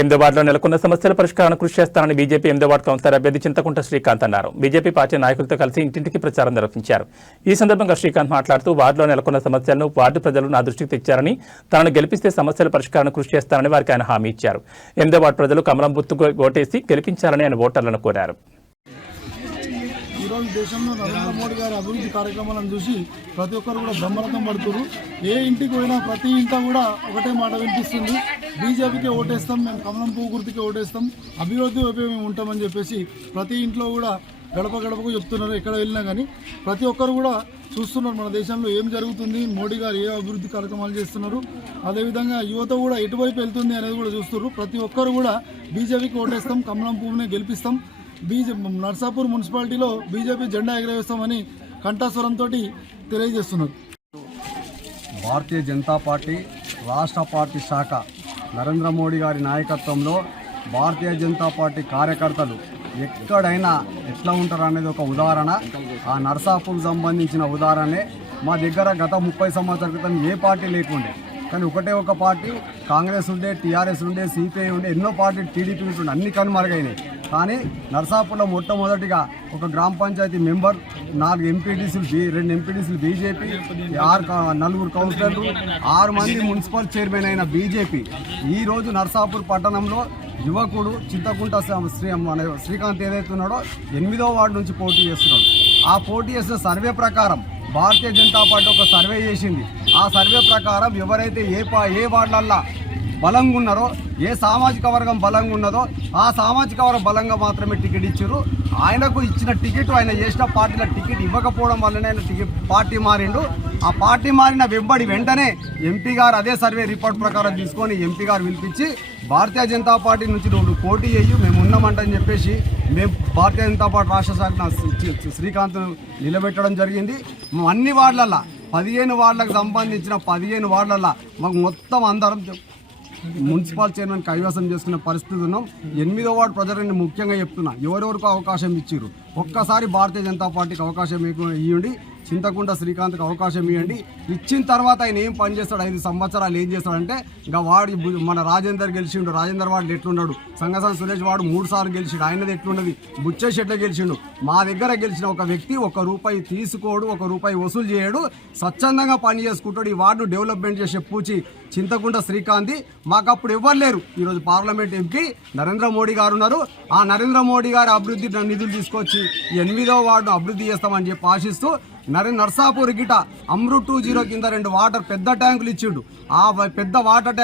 ఎనిమిదో వార్డులో నెలకొన్న సమస్యల పరిష్కారానికి కృషి చేస్తానని బీజేపీ ఎనిమిదో వార్డు కౌన్సిలర్ అభ్యర్థి చింతకుంట శ్రీకాంత్ అన్నారు. బీజేపీ పార్టీ నాయకులతో కలిసి ఇంటింటికి ప్రచారం నిర్వహించారు. ఈ సందర్భంగా శ్రీకాంత్ మాట్లాడుతూ వార్డులో నెలకొన్న సమస్యలను వార్డు ప్రజలు నా దృష్టికి తెచ్చారని, తనను గెలిపిస్తే సమస్యల పరిష్కారానికి కృషి చేస్తానని వారికి ఆయన హామీ ఇచ్చారు. ఎనిమిదో వార్డు ప్రజలు కమలం గుర్తుకు ఓటేసి గెలిపించాలని ఆయన ఓటర్లను కోరారు. ఈరోజు దేశంలో నరేంద్ర మోడీ గారి అభివృద్ధి కార్యక్రమాలను చూసి ప్రతి ఒక్కరు కూడా బ్రహ్మరథం పడుతున్నారు. ఏ ఇంటికి పోయినా ప్రతి ఇంట కూడా ఒకటే మాట వినిపిస్తుంది, బీజేపీకి ఓటేస్తాం, మేము కమలం పువ్వు గుర్తుకి ఓటేస్తాం, అభివృద్ధి వైపు మేము ఉంటామని చెప్పేసి ప్రతి ఇంట్లో కూడా గడప గడపకు చెప్తున్నారు. ఎక్కడ వెళ్ళినా కానీ ప్రతి ఒక్కరు కూడా చూస్తున్నారు మన దేశంలో ఏం జరుగుతుంది, మోడీ గారు ఏ అభివృద్ధి కార్యక్రమాలు చేస్తున్నారు, అదేవిధంగా యువత కూడా ఎటువైపు వెళ్తుంది అనేది కూడా చూస్తున్నారు. ప్రతి ఒక్కరు కూడా బీజేపీకి ఓటేస్తాం, కమలం పువ్వునే గెలిపిస్తాం, నర్సాపూర్ మున్సిపాలిటీలో బీజేపీ జెండా ఎగరవేస్తామని కంఠస్వరంతో తెలియజేస్తున్నారు. భారతీయ జనతా పార్టీ రాష్ట్ర పార్టీ శాఖ నరేంద్ర మోడీ గారి నాయకత్వంలో భారతీయ జనతా పార్టీ కార్యకర్తలు ఎక్కడైనా ఎట్లా ఉంటారు అనేది ఒక ఉదాహరణ. ఆ నర్సాపూర్కు సంబంధించిన ఉదాహరణే. మా దగ్గర గత 30 సంవత్సరాల క్రితం ఏ పార్టీ లేకుండే, కానీ ఒకటే ఒక పార్టీ కాంగ్రెస్ ఉండే, టీఆర్ఎస్ ఉండే, సిపిఐ ఉండే, ఎన్నో పార్టీలు టీడీపీ ఉండే, అన్ని కనుమరుగైనాయి. కానీ నర్సాపూర్లో మొట్టమొదటిగా ఒక గ్రామ పంచాయతీ మెంబర్, 4 ఎంపీటీసీలు, 2 ఎంపీటీసీలు బీజేపీ, 4 కౌన్సిలర్లు, 6 మంది మున్సిపల్ చైర్మన్ అయిన బీజేపీ ఈరోజు నర్సాపూర్ పట్టణంలో యువకుడు చింతకుంట శ్రీకాంత్ ఏదైతే ఉన్నాడో 8వ వార్డు నుంచి పోటీ చేస్తున్నాడు. ఆ పోటీ చేసిన సర్వే ప్రకారం భారతీయ జనతా పార్టీ ఒక సర్వే చేసింది. ఆ సర్వే ప్రకారం ఎవరైతే ఏ వార్డులల్లో బలంగా ఉన్నారో, ఏ సామాజిక వర్గం బలంగా ఉన్నదో ఆ సామాజిక వర్గం బలంగా మాత్రమే టికెట్ ఇచ్చారు. ఆయనకు ఇచ్చిన టికెట్, ఆయన చేసిన పార్టీల టికెట్ ఇవ్వకపోవడం వల్లనే ఆయన పార్టీ మారిండు. ఆ పార్టీ మారిన వెంటనే ఎంపీ గారు అదే సర్వే రిపోర్ట్ ప్రకారం తీసుకొని ఎంపీ గారు పిలిపించి భారతీయ జనతా పార్టీ నుంచి నువ్వు పోటీ చేయు, మేము ఉన్నామంటని చెప్పేసి మేము భారతీయ జనతా పార్టీ రాష్ట్ర శాఖ శ్రీకాంత్ నిలబెట్టడం జరిగింది. అన్ని వార్డులల్లో 15 వార్డులకు సంబంధించిన 15 వార్డులల్లో మాకు మొత్తం అందరం మున్సిపల్ చైర్మన్ కైవసం చేసుకునే పరిస్థితి ఉన్నాం. 8వ వార్డు ప్రజలని ముఖ్యంగా చెప్తున్నా, ఎవరెవరికి అవకాశం ఇచ్చారు, ఒక్కసారి భారతీయ జనతా పార్టీకి అవకాశం ఇవ్వండి, చింతకుంట శ్రీకాంత్కి అవకాశం ఇవ్వండి. ఇచ్చిన తర్వాత ఆయన ఏం పని చేస్తాడు, 5 సంవత్సరాలు ఏం చేస్తాడంటే, ఇంకా వాడు మన రాజేందర్ గెలిచిండు, రాజేందర్ వాడు ఎట్లున్నాడు, సంగసాని సురేష్ వాడు 3 సార్లు గెలిచిండు, ఆయనది ఎట్లున్నది, బుచ్చేష్ ఎట్లా గెలిచిండు. మా దగ్గర గెలిచిన ఒక వ్యక్తి ₹1 తీసుకోడు, ₹1 వసూలు చేయడు, స్వచ్ఛందంగా పని చేసుకుంటాడు. ఈ వార్డును డెవలప్మెంట్ చేసే పూచి చింతకుంట శ్రీకాంత్. మాకు అప్పుడు ఎవరు లేరు. ఈరోజు పార్లమెంట్ ఎంపీ నరేంద్ర మోడీ గారు ఉన్నారు. ఆ నరేంద్ర మోడీ గారి అభివృద్ధి నిధులు తీసుకొచ్చి 8వ వార్డును అభివృద్ధి చేస్తామని చెప్పి ఆశిస్తూ నర్సాపూర్ గిట అమృత్ 2.0 కింద 2 వాటర్ పెద్ద ట్యాంకులు ఇచ్చిండు. ఆ పెద్ద వాటర్ ట్యాంక్